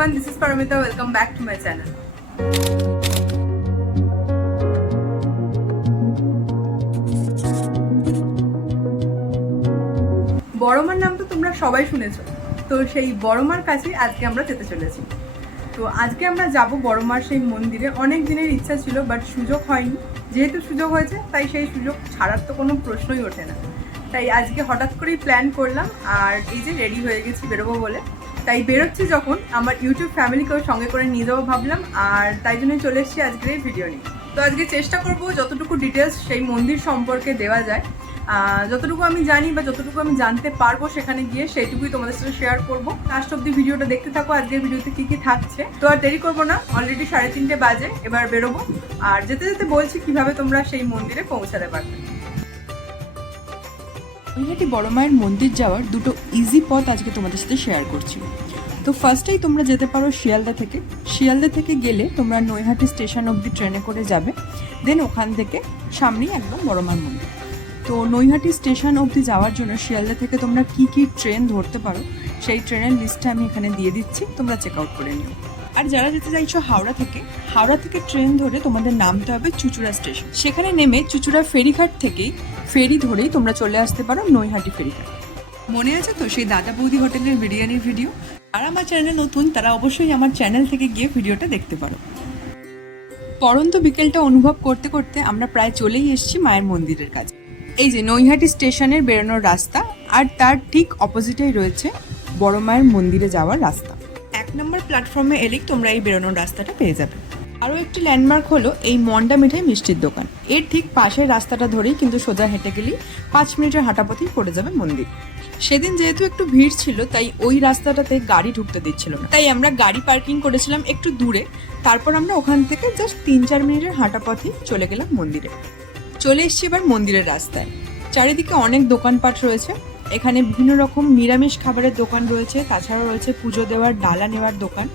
everyone, this is Paramita. Welcome back to my channel. বড়মার নাম তো তোমরা সবাই শুনেছো, তো সেই বড়মার কাছে আজকে আমরা যেতে চলেছি। তো আজকে আমরা যাব বড়মার সেই মন্দিরে। অনেক দিনের ইচ্ছা ছিল, বাট সুযোগ হয়নি। যেহেতু সুযোগ হয়েছে তাই সেই সুযোগ ছাড়ার তো কোনো প্রশ্নই ওঠে না। তাই আজকে হঠাৎ করেই প্ল্যান করলাম, আর এই যে রেডি হয়ে গেছি বেরোবো বলে। তাই বেরোচ্ছি যখন আমার ইউটিউব ফ্যামিলিকেও সঙ্গে করে নিয়ে যাবো ভাবলাম, আর তাই জন্যই চলে এসেছি আজকের এই ভিডিও নিয়ে। তো আজকে চেষ্টা করব যতটুকু ডিটেলস সেই মন্দির সম্পর্কে দেওয়া যায়, যতটুকু আমি জানি বা যতটুকু আমি জানতে পারবো সেখানে গিয়ে সেইটুকুই তোমাদের সাথে শেয়ার করবো। লাস্ট অব্দি ভিডিওটা দেখতে থাকো, আজকের ভিডিওতে কি কি থাকছে। তো আর দেরি করবো না, অলরেডি 3:30 বাজে, এবার বেরোবো। আর যেতে যেতে বলছি কিভাবে তোমরা সেই মন্দিরে পৌঁছাতে পারবে। নৈহাটি বড় মায়ের মন্দির যাওয়ার দুটো ইজি পথ আজকে তোমাদের সাথে শেয়ার করছি। তো ফার্স্টেই তোমরা যেতে পারো শিয়ালদা থেকে। শিয়ালদা থেকে গেলে তোমরা নৈহাটি স্টেশন অবধি ট্রেনে করে যাবে, দেন ওখান থেকে সামনেই একদম বড় মার মন্দির। তো নৈহাটি স্টেশন অবধি যাওয়ার জন্য শিয়ালদা থেকে তোমরা কি কি ট্রেন ধরতে পারো সেই ট্রেনের লিস্টটা আমি এখানে দিয়ে দিচ্ছি, তোমরা চেক আউট করে নিও। আর যারা যেতে চাইছো হাওড়া থেকে ট্রেন ধরে তোমাদের নামতে হবে চুচুড়া স্টেশন। সেখানে নেমে চুচুড়া ফেরিঘাট থেকেই ফেরি ধরেই তোমরা চলে আসতে পারো নৈহাটি ফেরিঘাট। মনে আছে তো সেই দাদা বৌদি হোটেলের বিরিয়ানির ভিডিও? আর আমার চ্যানেলে নতুন তারা অবশ্যই আমার চ্যানেল থেকে গিয়ে ভিডিওটা দেখতে পারো। পরন্ত বিকেলটা অনুভব করতে করতে আমরা প্রায় চলেই এসেছি মায়ের মন্দিরের কাছে। এই যে নৈহাটি স্টেশনের বেরোনোর রাস্তা, আর তার ঠিক অপোজিটেই রয়েছে বড় মায়ের মন্দিরে যাওয়ার রাস্তা। 1 নম্বর প্ল্যাটফর্মে এলেই তোমরা এই বেরোনোর রাস্তাটা পেয়ে যাবে। আরও একটি ল্যান্ডমার্ক হলো এই মন্ডা মিঠাই মিষ্টির দোকান। এর ঠিক পাশের রাস্তাটা ধরেই কিন্তু সোজা হেঁটে গেলেই 5 মিনিটের হাঁটাপথেই পড়ে যাবে মন্দির। সেদিন যেহেতু একটু ভিড় ছিল তাই ওই রাস্তাটাতে গাড়ি ঢুকতে দিচ্ছিল না, তাই আমরা গাড়ি পার্কিং করেছিলাম একটু দূরে। তারপর আমরা ওখান থেকে জাস্ট 3-4 মিনিটের হাঁটাপথেই চলে গেলাম মন্দিরে। চলে এসছি এবার মন্দিরের রাস্তায়। চারিদিকে অনেক দোকানপাট রয়েছে। এখানে বিভিন্ন রকম নিরামিষ খাবারের দোকান রয়েছে, তাছাড়াও রয়েছে পুজো দেওয়ার ডালা নেওয়ার দোকান,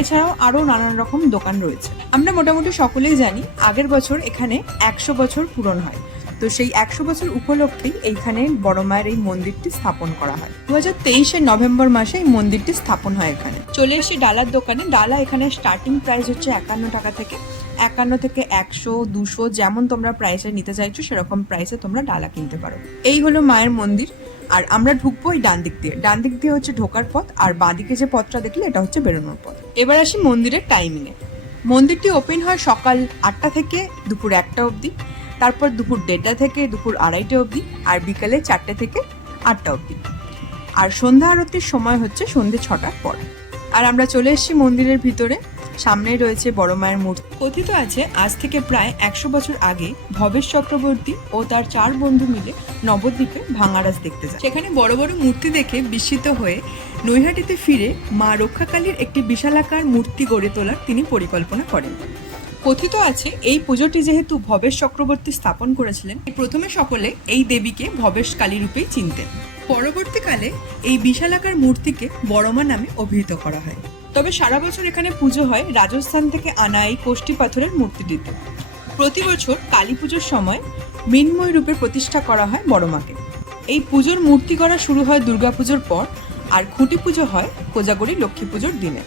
এছাড়াও আরও নানান রকম দোকান রয়েছে। আমরা মোটামুটি সকলেই জানি আগের বছর এখানে 100 বছর পূরণ হয়। তো সেই 100 বছর উপলক্ষেই এইখানে বড় মায়ের এই মন্দিরটি স্থাপন করা হয়। 2023 নভেম্বর মাসে এই মন্দিরটি স্থাপন হয় এখানে। চলে এসেছি ডালার দোকানে। ডালা এখানে স্টার্টিং প্রাইস হচ্ছে 51 টাকা থেকে। 51 থেকে 100, 200 যেমন তোমরা প্রাইসে নিতে চাইছো সেরকম প্রাইসে তোমরা ডালা কিনতে পারো। এই হলো মায়ের মন্দির, আর আমরা ঢুকবো এই ডান দিক দিয়ে। ডান দিক দিয়ে হচ্ছে ঢোকার পথ, আর বাঁ দিকে যে পথটা দেখলে এটা হচ্ছে বেরোনোর পথ। এবার আসি মন্দিরের টাইমিংয়ে। মন্দিরটি ওপেন হয় সকাল 8টা থেকে দুপুর 1টা অবধি, তারপর দুপুর 1:30 থেকে দুপুর 2:30 অবধি, আর বিকালে 4টে থেকে 8টা অবধি। আর সন্ধ্যা আরতির সময় হচ্ছে সন্ধ্যে 6টার পর। আর আমরা চলে এসেছি মন্দিরের ভিতরে। সামনেই রয়েছে বড় মায়ের মূর্তি। কথিত আছে আজ থেকে প্রায় 100 বছর আগে ভবেশ চক্রবর্তী ও তার 4 বন্ধু মিলে নবদ্বীপে ভাঙারাজ দেখতে যায়। সেখানে বড় বড় মূর্তি দেখে বিস্মিত হয়ে নৈহাটিতে ফিরে মা রক্ষাকালীর একটি বিশালাকার মূর্তি গড়ে তোলার তিনি পরিকল্পনা করেন। কথিত আছে এই পুজোটি যেহেতু ভবেশ চক্রবর্তী স্থাপন করেছিলেন, প্রথমে সকলে এই দেবীকে ভবেশ কালী রূপেই চিনতেন। পরবর্তীকালে এই বিশালাকার মূর্তিকে বড়মা নামে অভিহিত করা হয়। তবে সারা বছর এখানে পুজো হয় রাজস্থান থেকে আনা এই কোষ্টি পাথরের মূর্তিটিতে। প্রতি বছর কালী পুজোর সময় মৃন্ময় রূপে প্রতিষ্ঠা করা হয় বড়মাকে। এই পুজোর মূর্তি করা শুরু হয় দুর্গাপুজোর পর, আর খুঁটি পুজো হয় কোজাগরী লক্ষ্মী পুজোর দিনে।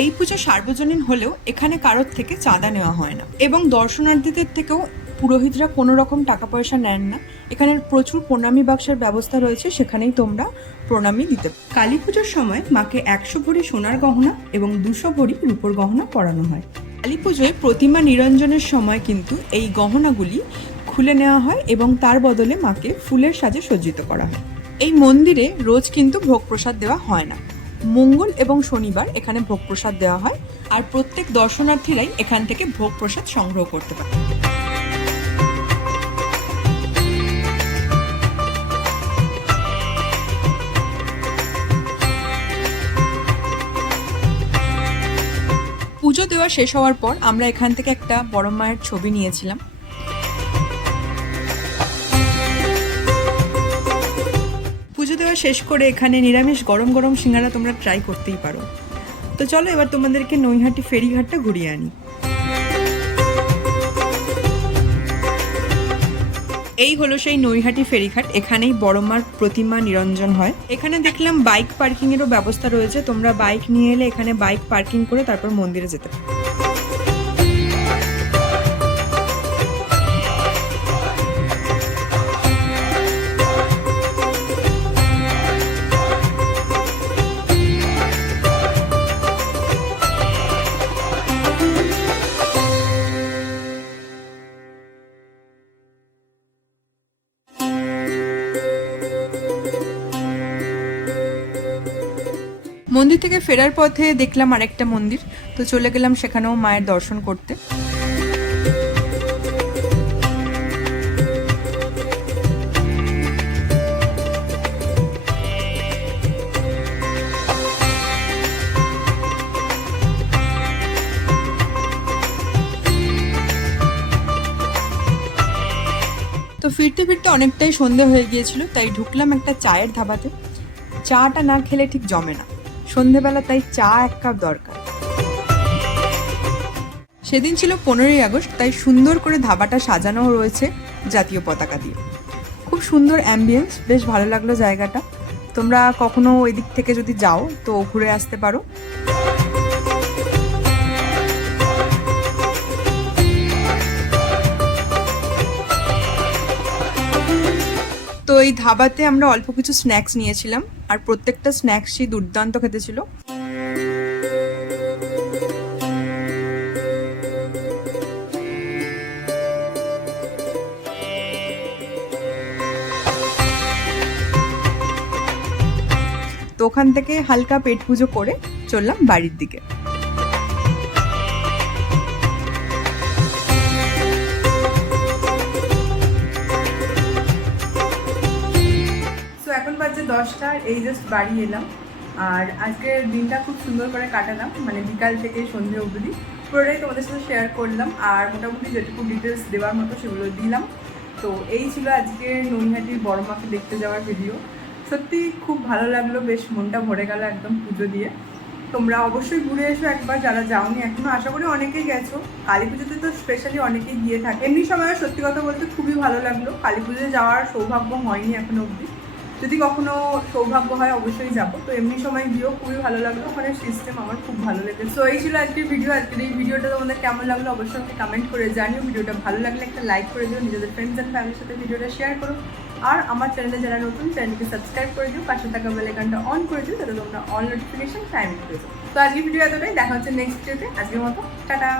এই পুজো সার্বজনীন হলেও এখানে কারোর থেকে চাঁদা নেওয়া হয় না, এবং দর্শনার্থীদের থেকেও পুরোহিতরা কোনো রকম টাকা পয়সা নেন না। এখানে প্রচুর প্রণামী বাক্সের ব্যবস্থা রয়েছে, সেখানেই তোমরা প্রণামী দিতে। কালী পুজোর সময় মাকে 100 ভরি সোনার গহনা এবং 200 ভরি রূপোর গহনা পরানো হয়। কালী পুজোয় প্রতিমা নিরঞ্জনের সময় কিন্তু এই গহনাগুলি খুলে নেওয়া হয় এবং তার বদলে মাকে ফুলের সাজে সজ্জিত করা হয়। এই মন্দিরে রোজ কিন্তু ভোগ প্রসাদ দেওয়া হয় না। মঙ্গল এবং শনিবার এখানে ভোগ প্রসাদ দেওয়া হয়, আর প্রত্যেক দর্শনার্থীরাই এখান থেকে ভোগ প্রসাদ সংগ্রহ করতে পারে। পুজো দেওয়া শেষ হওয়ার পর আমরা এখান থেকে একটা বড় মায়ের ছবি নিয়েছিলাম। পুজো দেওয়া শেষ করে এখানে নিরামিষ গরম গরম সিঙ্গারা তোমরা ট্রাই করতেই পারো। তো চলো এবার তোমাদেরকে নৈহাটি ফেরিঘাটটা ঘুরিয়ে আনি। এই হলো সেই নৈহাটি ফেরিঘাট, এখানেই বড়মার প্রতিমা নিরঞ্জন হয়। এখানে দেখলাম বাইক পার্কিং এরও ব্যবস্থা রয়েছে, তোমরা বাইক নিয়ে এলে এখানে বাইক পার্কিং করে তারপর মন্দিরে যেতে পারো। মন্দির থেকে ফেরার পথে দেখলাম আরেকটা মন্দির, তো চলে গেলাম সেখানেও মায়ের দর্শন করতে। তো ফিরতে ফিরতে অনেকটাই সন্ধে হয়ে গিয়েছিল, তাই ঢুকলাম একটা চায়ের ধাবাতে। চাটা না খেলে ঠিক জমে না, সন্ধেবেলা তাই চা এক কাপ দরকার। সেদিন ছিল 15ই আগস্ট, তাই সুন্দর করে ধাবাটা সাজানো রয়েছে জাতীয় পতাকা দিয়ে। খুব সুন্দর অ্যাম্বিয়েন্স, বেশ ভালো লাগলো জায়গাটা। তোমরা কখনো ওই দিক থেকে যদি যাও তো ঘুরে আসতে পারো। তো এই ধাবাতে আমরা অল্প কিছু স্ন্যাক্স নিয়েছিলাম, আর প্রত্যেকটা স্ন্যাক্সই দুর্দান্ত খেতে ছিল। তো ওখান থেকে হালকা পেট পুজো করে চললাম বাড়ির দিকে। এখন বাজে 10টা, এই জাস্ট বাড়ি এলাম। আর আজকের দিনটা খুব সুন্দর করে কাটালাম, মানে বিকাল থেকে সন্ধে অবধি পুরোটাই তোমাদের সাথে শেয়ার করলাম, আর মোটামুটি যেটুকু ডিটেলস দেওয়ার মতো সেগুলো দিলাম। তো এই ছিল আজকে নৈহাটির বড়মাকে দেখতে যাওয়ার ভিডিও। সত্যি খুব ভালো লাগলো, বেশ মনটা ভরে গেল একদম পুজো দিয়ে। তোমরা অবশ্যই ঘুরে এসো একবার, যারা যাওনি এখনো। আশা করি অনেকেই গেছো, কালী পুজোতে তো স্পেশালি অনেকেই গিয়ে থাকে। এমনি সময় সত্যি কথা বলতে খুবই ভালো লাগলো। কালী পুজোতে যাওয়ার সৌভাগ্য হয়নি এখনো অবধি, যদি কখনো সৌভাগ্য হয় অবশ্যই যাবো। তো এমনি সময় গিয়েও খুবই ভালো লাগলো, ওখানে সিস্টেম আমার খুব ভালো লেগেছে। তো এই ছিল আজকের ভিডিও। আজকের এই ভিডিওটা তোমাদের কেমন লাগলো অবশ্যই আমাকে কমেন্ট করে জানিও। ভিডিওটা ভালো লাগলে একটা লাইক করে দিও, নিজেদের ফ্রেন্ডস অ্যান্ড ফ্যামিলির সাথে ভিডিওটা শেয়ার করো। আর আমার চ্যানেলে যারা নতুন, চ্যানেলকে সাবস্ক্রাইব করে দিও, পাশে থাকা বেল আইকনটা অন করে দিও, যাতে তোমরা অল নোটিফিকেশন টাইম পেয়ে যাও। তো আজকের ভিডিও এতটাই, দেখা হচ্ছে নেক্সট ভিডিওতে। আজকের মতো টাটা।